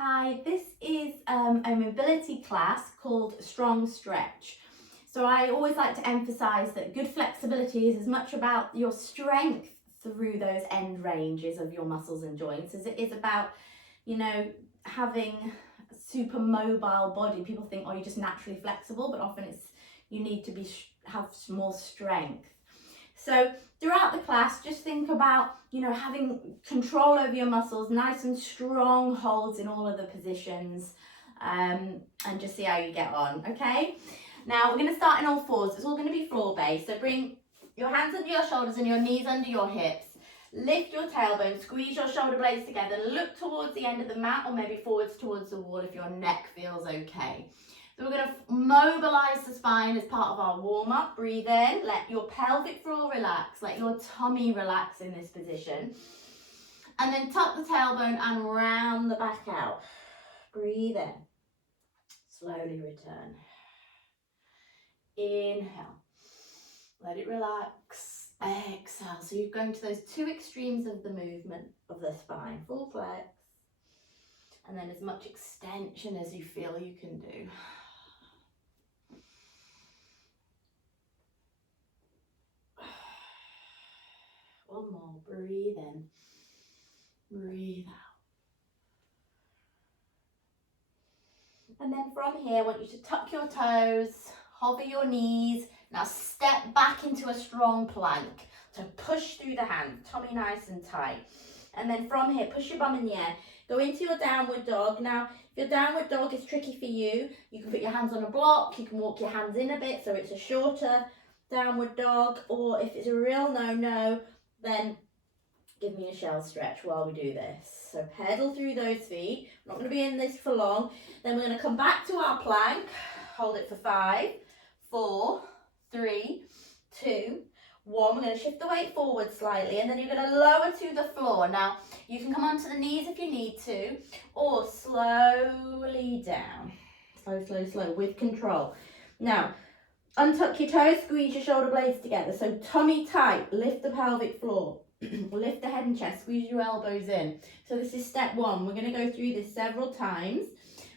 Hi, this is a mobility class called Strong Stretch. So I always like to emphasize that good flexibility is as much about your strength through those end ranges of your muscles and joints as it is about, having a super mobile body. People think, oh, you're just naturally flexible, but often it's you need to have more strength. So throughout the class, just think about, having control over your muscles, nice and strong holds in all of the positions, and just see how you get on, okay? Now we're going to start in all fours. It's all going to be floor based. So bring your hands under your shoulders and your knees under your hips. Lift your tailbone, squeeze your shoulder blades together, look towards the end of the mat or maybe forwards towards the wall if your neck feels okay. So we're going to mobilise the spine as part of our warm-up. Breathe in, let your pelvic floor relax, let your tummy relax in this position. And then tuck the tailbone and round the back out. Breathe in. Slowly return. Inhale. Let it relax. Exhale. So you're going to those two extremes of the movement of the spine. Full flex. And then as much extension as you feel you can do. One more, breathe in, breathe out. And then from here, I want you to tuck your toes, hover your knees. Now step back into a strong plank. So push through the hands, tummy nice and tight. And then from here, push your bum in the air. Go into your downward dog. Now, if your downward dog is tricky for you, you can put your hands on a block, you can walk your hands in a bit so it's a shorter downward dog, or if it's a real no-no, then give me a shell stretch while we do this. So pedal through those feet. We're not going to be in this for long. Then we're going to come back to our plank. Hold it for 5, 4, 3, 2, 1. We're going to shift the weight forward slightly and then you're going to lower to the floor. Now, you can come onto the knees if you need to, or slowly down. Slow, slow, slow, with control. Now, untuck your toes, squeeze your shoulder blades together. So tummy tight, lift the pelvic floor. Lift the head and chest, squeeze your elbows in. So this is step 1. We're going to go through this several times.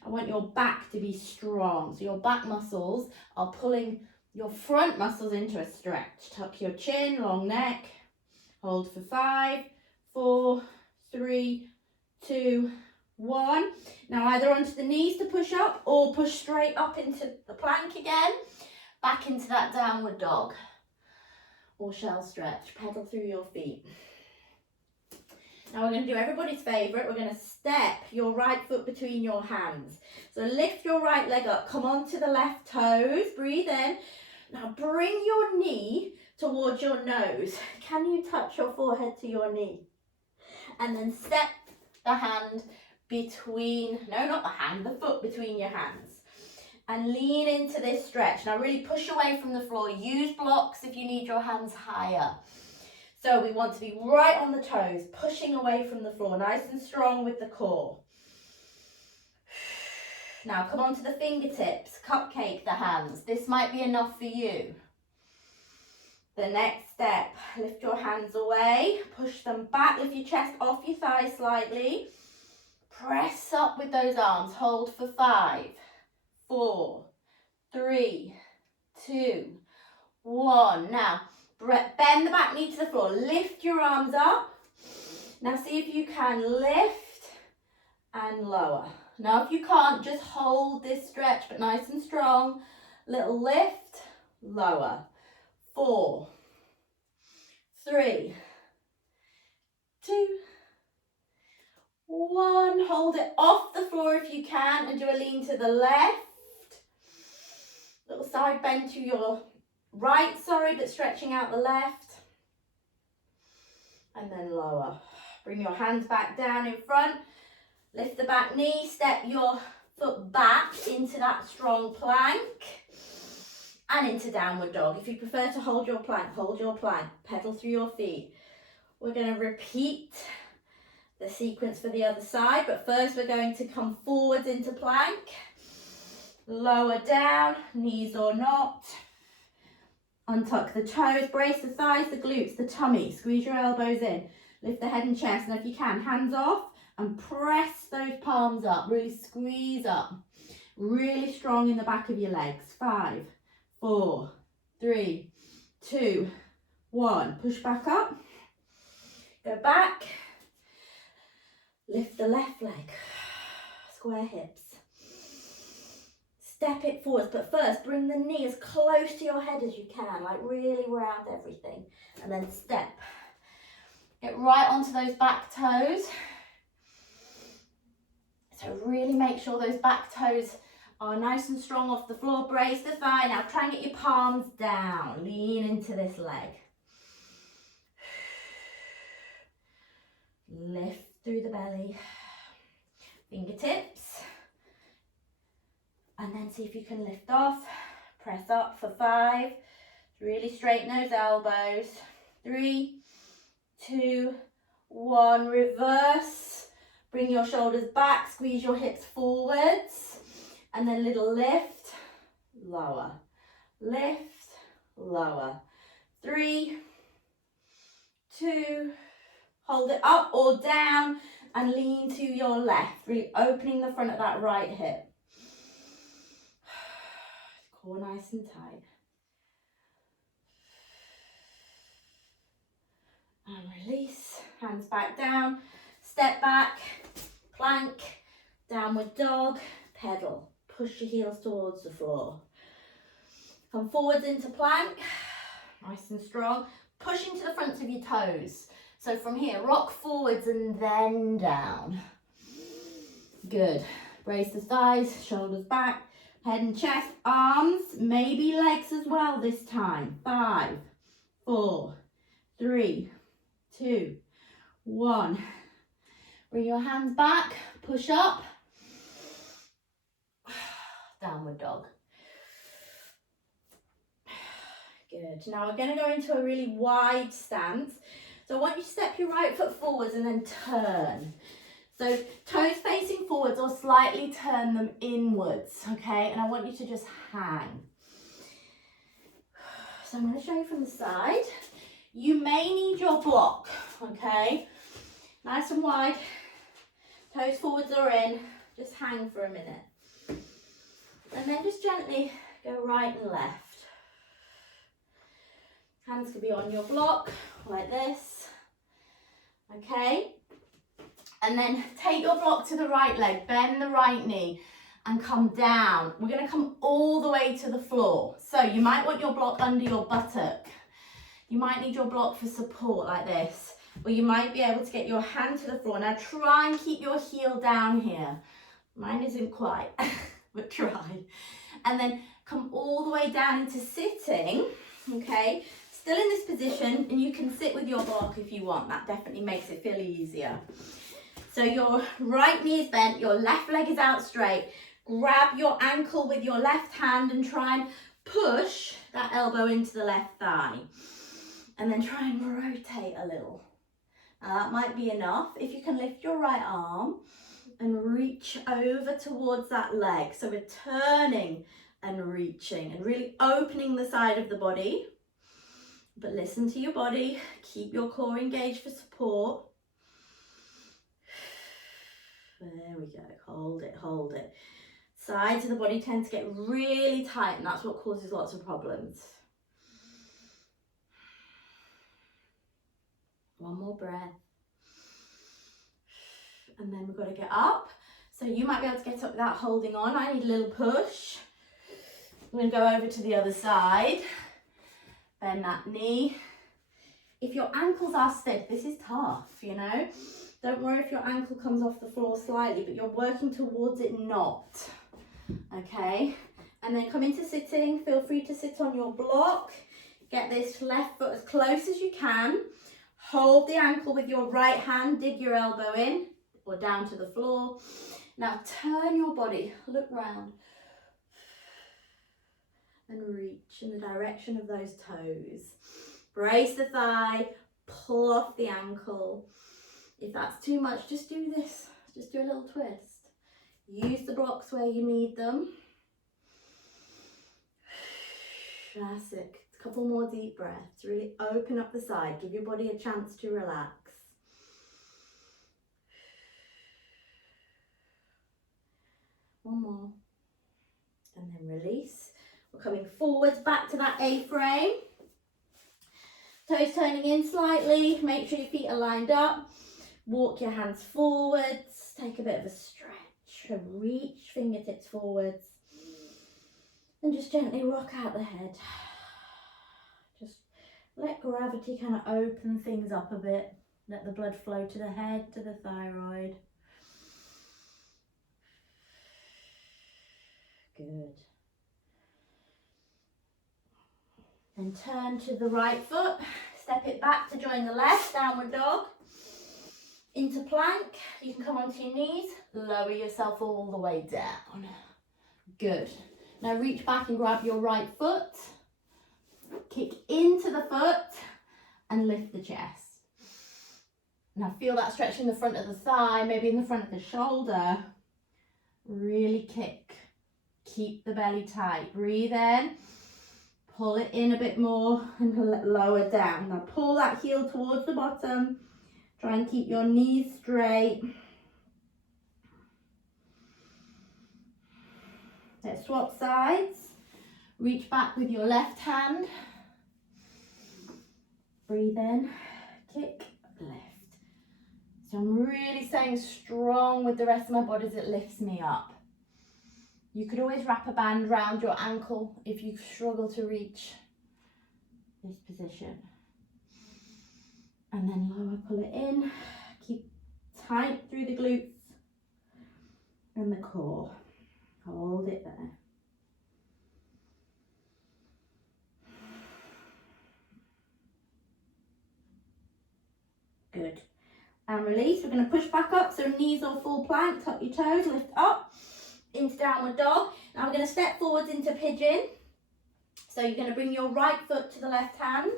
I want your back to be strong. So your back muscles are pulling your front muscles into a stretch. Tuck your chin, long neck. Hold for 5, 4, 3, 2, 1. Now either onto the knees to push up or push straight up into the plank again. Back into that downward dog. Or shell stretch, pedal through your feet. Now we're going to do everybody's favourite. We're going to step your right foot between your hands. So lift your right leg up, come onto the left toes, breathe in. Now bring your knee towards your nose. Can you touch your forehead to your knee? And then step the hand between, no, not the hand, the foot between your hands. And lean into this stretch. Now really push away from the floor. Use blocks if you need your hands higher. So we want to be right on the toes, pushing away from the floor, nice and strong with the core. Now come onto the fingertips, cupcake the hands. This might be enough for you. The next step, lift your hands away, push them back, lift your chest off your thighs slightly. Press up with those arms, hold for 5, 4, 3, 2, 1. Now, bend the back knee to the floor. Lift your arms up. Now see if you can lift and lower. Now if you can't, just hold this stretch, but nice and strong. Little lift, lower. 4, 3, 2, 1. Hold it off the floor if you can and do a lean to the left. Little side bend to your right, but stretching out the left. And then lower. Bring your hands back down in front. Lift the back knee, step your foot back into that strong plank. And into downward dog. If you prefer to hold your plank, hold your plank. Pedal through your feet. We're going to repeat the sequence for the other side, but first we're going to come forwards into plank. Lower down, knees or not. Untuck the toes, brace the thighs, the glutes, the tummy. Squeeze your elbows in. Lift the head and chest, and if you can, hands off and press those palms up. Really squeeze up. Really strong in the back of your legs. 5, 4, 3, 2, 1. Push back up. Go back. Lift the left leg. Square hips. Step it forwards, but first bring the knee as close to your head as you can, like really round everything. And then step. Get right onto those back toes. So really make sure those back toes are nice and strong off the floor. Brace the thigh. Now try and get your palms down. Lean into this leg. Lift through the belly. Fingertips. And then see if you can lift off. Press up for 5. Really straighten those elbows. 3, 2, 1. Reverse. Bring your shoulders back. Squeeze your hips forwards. And then little lift. Lower. Lift. Lower. 3, 2. Hold it up or down and lean to your left. Really opening the front of that right hip. Core nice and tight. And release. Hands back down. Step back. Plank. Downward dog. Pedal. Push your heels towards the floor. Come forwards into plank. Nice and strong. Push into the fronts of your toes. So from here, rock forwards and then down. Good. Brace the thighs, shoulders back. Head and chest, arms, maybe legs as well this time. 5, 4, 3, 2, 1. Bring your hands back, push up. Downward dog. Good. Now we're going to go into a really wide stance. So I want you to step your right foot forwards and then turn. So toes facing forwards or slightly turn them inwards, okay? And I want you to just hang. So I'm going to show you from the side. You may need your block, okay? Nice and wide. Toes forwards or in. Just hang for a minute. And then just gently go right and left. Hands can be on your block, like this. Okay? And then take your block to the right leg, bend the right knee and come down. We're going to come all the way to the floor. So you might want your block under your buttock. You might need your block for support like this. Or you might be able to get your hand to the floor. Now try and keep your heel down here. Mine isn't quite, but try. And then come all the way down into sitting, okay? Still in this position, and you can sit with your block if you want. That definitely makes it feel easier. So your right knee is bent, your left leg is out straight. Grab your ankle with your left hand and try and push that elbow into the left thigh. And then try and rotate a little. Now that might be enough. If you can lift your right arm and reach over towards that leg. So we're turning and reaching and really opening the side of the body. But listen to your body. Keep your core engaged for support. There we go. Hold it, hold it. Sides of the body tend to get really tight, and that's what causes lots of problems. One more breath. And then we've got to get up. So you might be able to get up without holding on. I need a little push. I'm going to go over to the other side. Bend that knee. If your ankles are stiff, this is tough, you know. Don't worry if your ankle comes off the floor slightly, but you're working towards it not. Okay? And then come into sitting. Feel free to sit on your block. Get this left foot as close as you can. Hold the ankle with your right hand. Dig your elbow in or down to the floor. Now turn your body. Look round. And reach in the direction of those toes. Brace the thigh. Pull off the ankle. If that's too much, just do this. Just do a little twist. Use the blocks where you need them. That's it. A couple more deep breaths. Really open up the side. Give your body a chance to relax. One more. And then release. We're coming forwards back to that A-frame. Toes turning in slightly. Make sure your feet are lined up. Walk your hands forwards. Take a bit of a stretch. Reach fingertips forwards. And just gently rock out the head. Just let gravity kind of open things up a bit. Let the blood flow to the head, to the thyroid. Good. Then turn to the right foot. Step it back to join the left. Downward dog. Into plank. You can come onto your knees. Lower yourself all the way down. Good. Now reach back and grab your right foot. Kick into the foot and lift the chest. Now feel that stretch in the front of the thigh, maybe in the front of the shoulder. Really kick. Keep the belly tight. Breathe in. Pull it in a bit more and lower down. Now pull that heel towards the bottom. Try and keep your knees straight. Let's swap sides. Reach back with your left hand. Breathe in, kick, lift. So I'm really staying strong with the rest of my body as it lifts me up. You could always wrap a band around your ankle if you struggle to reach this position. And then lower, pull it in. Keep tight through the glutes and the core. Hold it there. Good. And release. We're going to push back up. So knees or full plank. Tuck your toes. Lift up into downward dog. Now we're going to step forwards into pigeon. So you're going to bring your right foot to the left hand.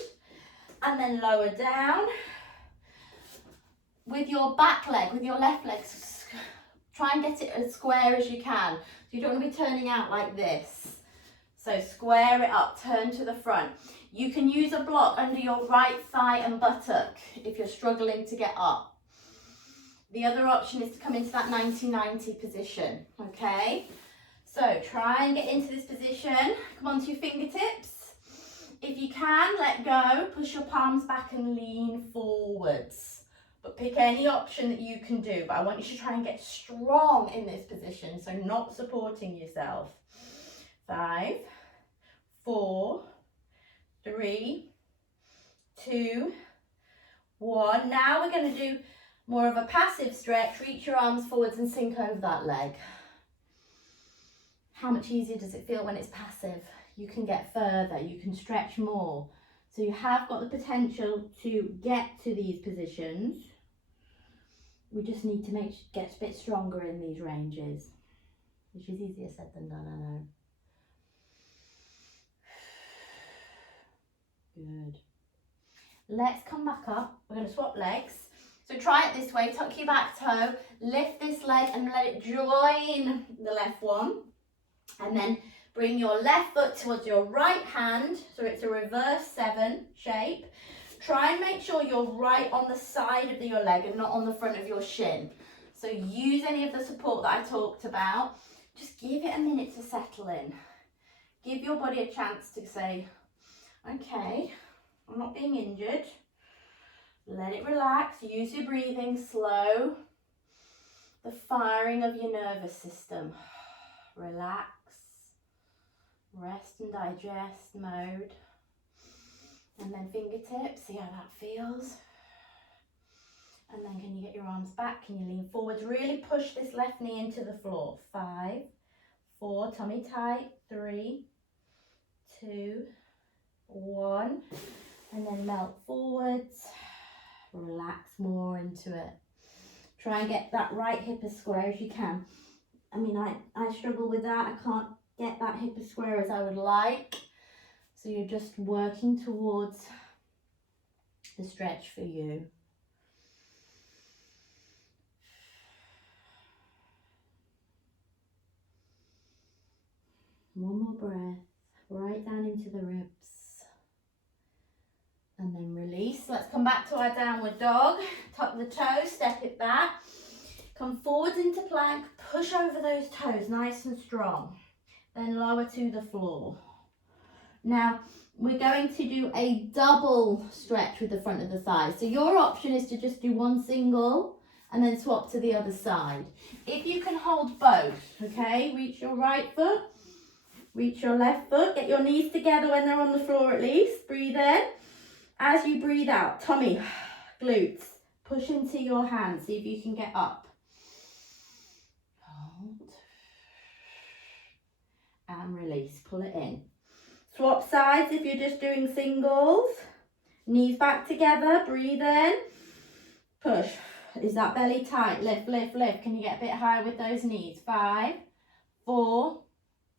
And then lower down. With your back leg, with your left leg, try and get it as square as you can. So you don't want to be turning out like this. So square it up, turn to the front. You can use a block under your right thigh and buttock if you're struggling to get up. The other option is to come into that 90-90 position, okay? So try and get into this position. Come onto your fingertips. If you can, let go. Push your palms back and lean forwards. But pick any option that you can do. But I want you to try and get strong in this position, so not supporting yourself. 5, 4, 3, 2, 1. Now we're going to do more of a passive stretch. Reach your arms forwards and sink over that leg. How much easier does it feel when it's passive? You can get further, you can stretch more. So you have got the potential to get to these positions. We just need to get a bit stronger in these ranges, which is easier said than done, I know. Good. Let's come back up. We're going to swap legs. So try it this way. Tuck your back toe, lift this leg and let it join the left one. And then bring your left foot towards your right hand. So it's a reverse 7 shape. Try and make sure you're right on the side of your leg and not on the front of your shin. So use any of the support that I talked about. Just give it a minute to settle in. Give your body a chance to say, okay, I'm not being injured. Let it relax. Use your breathing. Slow the firing of your nervous system. Relax. Rest and digest mode. And then fingertips, see how that feels. And then can you get your arms back? Can you lean forwards? Really push this left knee into the floor. 5, 4, tummy tight. 3, 2, 1. And then melt forwards. Relax more into it. Try and get that right hip as square as you can. I mean, I struggle with that. I can't get that hip as square as I would like. So you're just working towards the stretch for you. One more breath, right down into the ribs. And then release. Let's come back to our downward dog. Tuck the toes, step it back. Come forwards into plank, push over those toes nice and strong. Then lower to the floor. Now, we're going to do a double stretch with the front of the thigh. So your option is to just do one single and then swap to the other side. If you can hold both, okay, reach your right foot, reach your left foot, get your knees together when they're on the floor at least, breathe in. As you breathe out, tummy, glutes, push into your hands, see if you can get up. Hold. And release, pull it in. Swap sides if you're just doing singles. Knees back together, breathe in, push. Is that belly tight? Lift, lift, lift. Can you get a bit higher with those knees? 5, 4,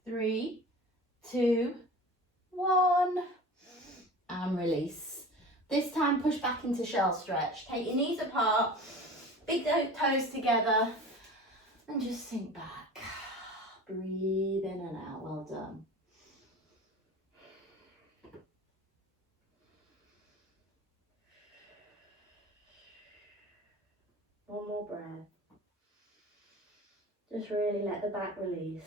3, 2, 1. And release. This time push back into shell stretch. Take your knees apart, big toes together, and just sink back. Breathe in and out. Well done. One more breath. Just really let the back release.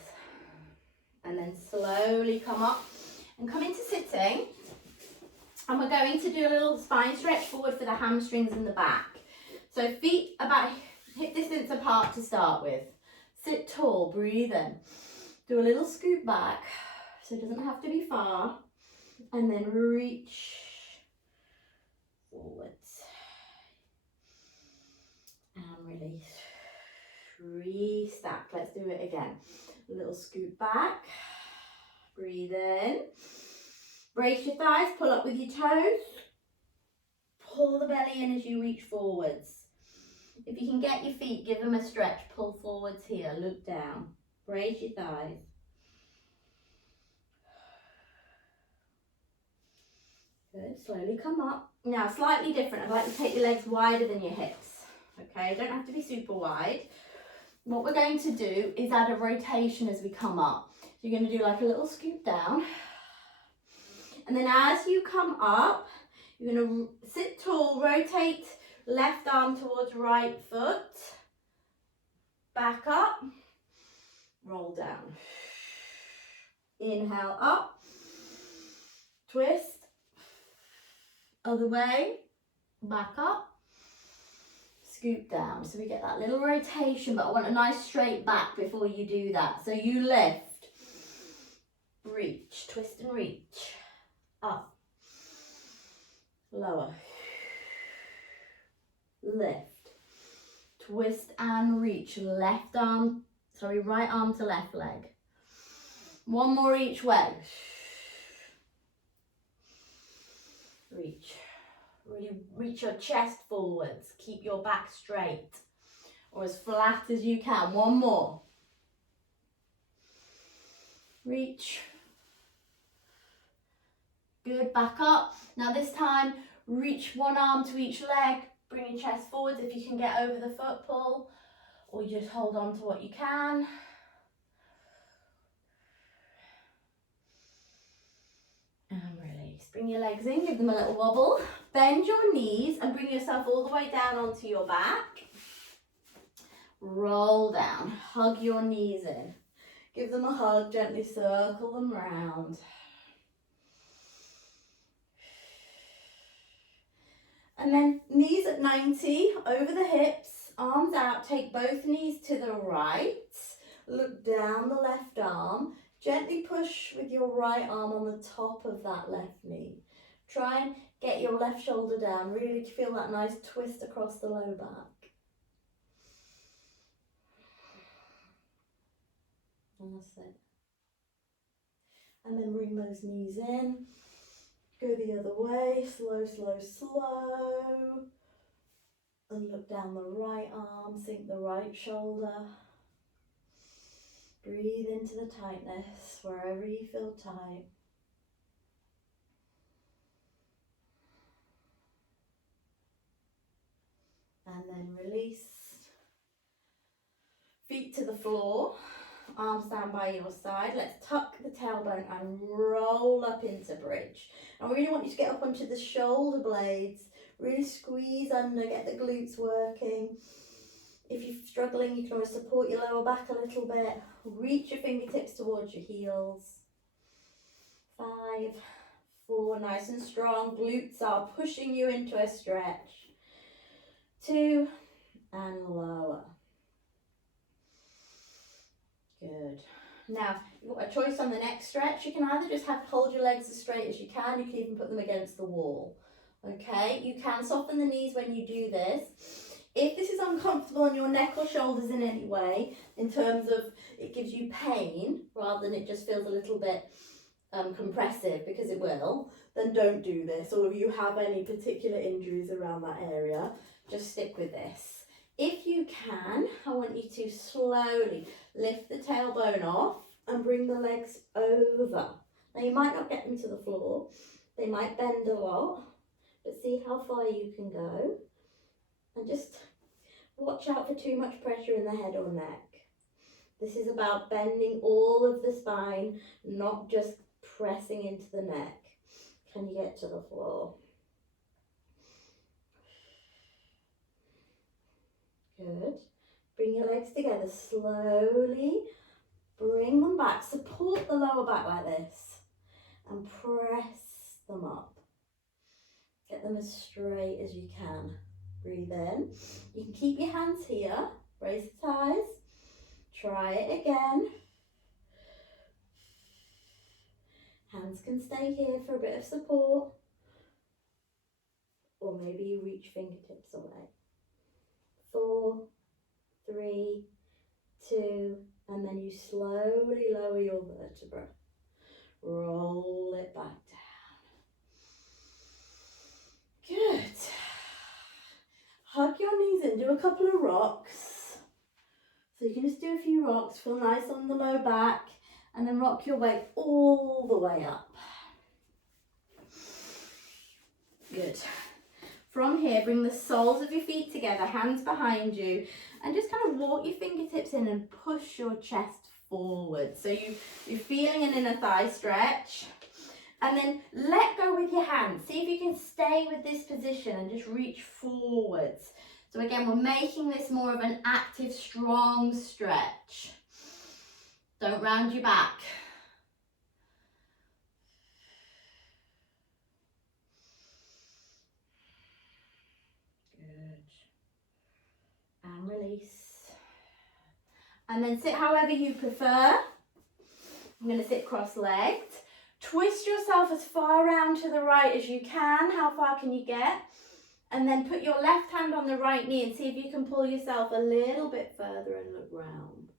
And then slowly come up and come into sitting. And we're going to do a little spine stretch forward for the hamstrings and the back. So feet about hip distance apart to start with. Sit tall, breathe in. Do a little scoot back, so it doesn't have to be far. And then reach forwards. And release. Restack. Let's do it again. A little scoot back. Breathe in. Brace your thighs, pull up with your toes. Pull the belly in as you reach forwards. If you can get your feet, give them a stretch. Pull forwards here, look down. Brace your thighs. Good, slowly come up. Now, slightly different. I'd like to take your legs wider than your hips. Okay, don't have to be super wide. What we're going to do is add a rotation as we come up. So you're going to do like a little scoop down. And then as you come up, you're going to sit tall, rotate left arm towards right foot. Back up, roll down. Inhale up, twist, other way, back up. Scoop down, so we get that little rotation, but I want a nice straight back before you do that. So you lift, reach, twist and reach, up, lower, lift, twist and reach, right arm to left leg. One more each way. Reach. Really reach your chest forwards. Keep your back straight or as flat as you can. One more. Reach. Good, back up. Now this time, reach one arm to each leg. Bring your chest forwards if you can get over the foot pull, or you just hold on to what you can. And release. Bring your legs in, give them a little wobble. Bend your knees and bring yourself all the way down onto your back. Roll down, hug your knees in. Give them a hug, gently circle them round. And then knees at 90, over the hips, arms out, take both knees to the right. Look down the left arm. Gently push with your right arm on the top of that left knee. Try and get your left shoulder down. Really feel that nice twist across the low back. And that's it. And then bring those knees in. Go the other way. Slow, slow, slow. And look down the right arm. Sink the right shoulder. Breathe into the tightness wherever you feel tight. And then release. Feet to the floor, arms down by your side. Let's tuck the tailbone and roll up into bridge. I really want you to get up onto the shoulder blades. Really squeeze under, get the glutes working. If you're struggling, you can always support your lower back a little bit. Reach your fingertips towards your heels. 5, 4, nice and strong. Glutes are pushing you into a stretch. 2, and lower. Good. Now, you've got a choice on the next stretch. You can either just hold your legs as straight as you can. You can even put them against the wall. Okay, you can soften the knees when you do this. If this is uncomfortable on your neck or shoulders in any way, in terms of it gives you pain, rather than it just feels a little bit compressive, because it will, then don't do this. Or if you have any particular injuries around that area, just stick with this. If you can, I want you to slowly lift the tailbone off and bring the legs over. Now you might not get them to the floor, they might bend a lot, but see how far you can go. And just watch out for too much pressure in the head or neck. This is about bending all of the spine, not just pressing into the neck. Can you get to the floor? Good. Bring your legs together slowly. Bring them back. Support the lower back like this. And press them up. Get them as straight as you can. Breathe in. You can keep your hands here. Brace the thighs. Try it again. Hands can stay here for a bit of support. Or maybe you reach fingertips away. 4, 3, 2, and then you slowly lower your vertebra. Roll it back down. Good. Hug your knees in, do a couple of rocks. So you can just do a few rocks, feel nice on the low back, and then rock your way all the way up. Good. From here, bring the soles of your feet together, hands behind you, and just kind of walk your fingertips in and push your chest forward. So you're feeling an inner thigh stretch. And then let go with your hands. See if you can stay with this position and just reach forwards. So again, we're making this more of an active, strong stretch. Don't round your back. And release. And then sit however you prefer. I'm going to sit cross-legged. Twist yourself as far around to the right as you can. How far can you get? And then put your left hand on the right knee and see if you can pull yourself a little bit further and look round.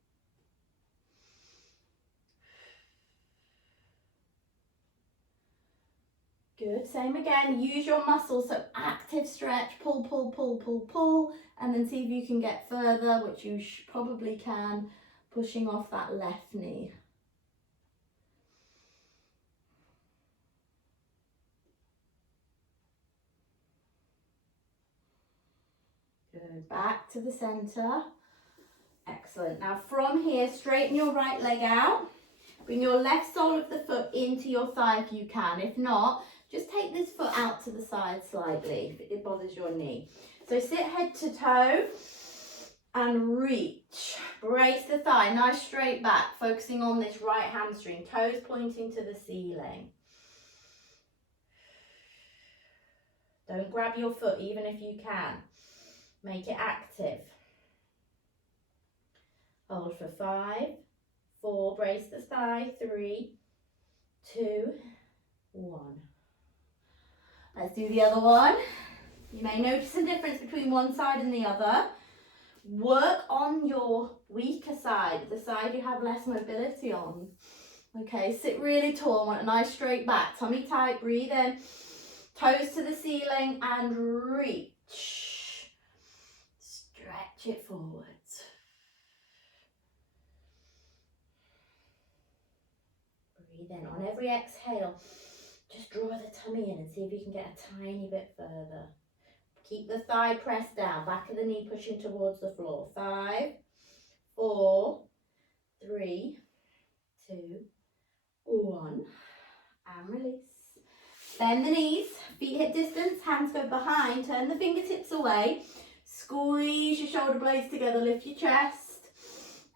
Good, same again, use your muscles, so active stretch, pull, pull, pull, pull, pull, and then see if you can get further, which you probably can, pushing off that left knee. Good, back to the center. Excellent. Now from here, straighten your right leg out. Bring your left sole of the foot into your thigh if you can. If not, just take this foot out to the side slightly if it bothers your knee. So sit head to toe and reach. Brace the thigh, nice straight back, focusing on this right hamstring, toes pointing to the ceiling. Don't grab your foot even if you can. Make it active. Hold for 5, 4, brace the thigh, 3, 2, 1. Let's do the other one. You may notice a difference between one side and the other. Work on your weaker side, the side you have less mobility on. Okay, sit really tall, want a nice straight back, tummy tight, breathe in, toes to the ceiling and reach. Stretch it forwards. Breathe in. On every exhale, just draw the tummy in and see if you can get a tiny bit further. Keep the thigh pressed down, back of the knee pushing towards the floor. 5, 4, 3, 2, 1. And release. Bend the knees, feet hip distance, hands go behind, turn the fingertips away. Squeeze your shoulder blades together, lift your chest.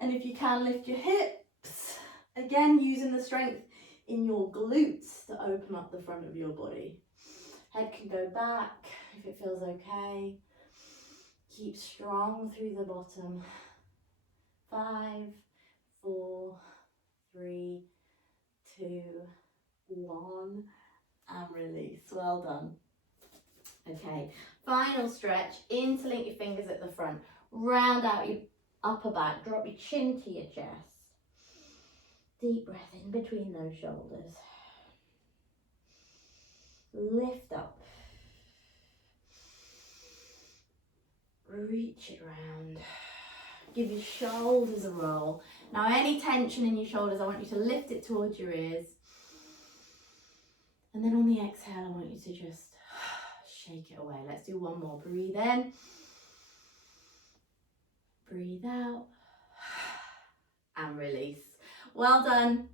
And if you can, lift your hips. Again, using the strength in your glutes to open up the front of your body. Head can go back if it feels okay. Keep strong through the bottom. 5, 4, 3, 2, 1, and release. Well done. Okay, final stretch. Interlink your fingers at the front. Round out your upper back. Drop your chin to your chest. Deep breath in between those shoulders. Lift up. Reach it round. Give your shoulders a roll. Now any tension in your shoulders, I want you to lift it towards your ears. And then on the exhale, I want you to just shake it away. Let's do one more. Breathe in. Breathe out. And release. Well done.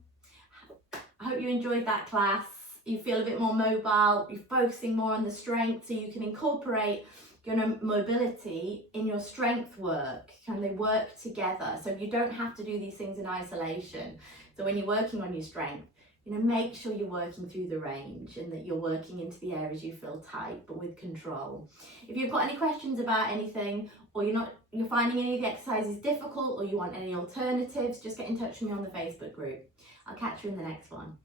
I hope you enjoyed that class. You feel a bit more mobile. You're focusing more on the strength so you can incorporate your mobility in your strength work. Kind of they work together. So you don't have to do these things in isolation. So when you're working on your strength, make sure you're working through the range and that you're working into the areas you feel tight, but with control. If you've got any questions about anything, or you're finding any of the exercises difficult, or you want any alternatives, just get in touch with me on the Facebook group. I'll catch you in the next one.